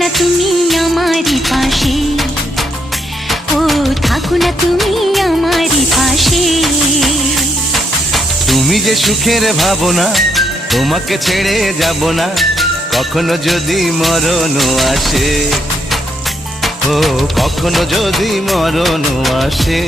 না তুমি আমারই পাশে, ও থাকো না তুমি আমারই পাশে। তুমি যে সুখের ভাবনা, তোমাকে ছেড়ে যাব না, কখনো যদি মরণ আসে, ও কখনো যদি মরণ আসে।